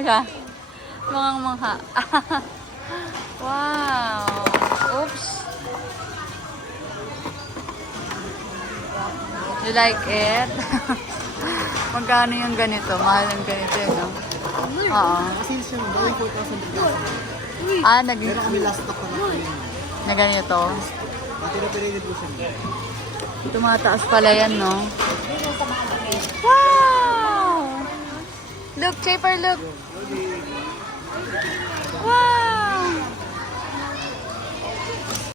mo siya. Mangang-mangha. Wow. Oops. You like it? Magkano yung ganito? Mahal yung ganito yun, no? Oo. Kasi siya, bawang 4,000. Naging... Pero kami last stock na natin. Na ganito. Matira-pirated po siya. Tumataas pala yan, no? Wow! Look, Chaper, look! Wow!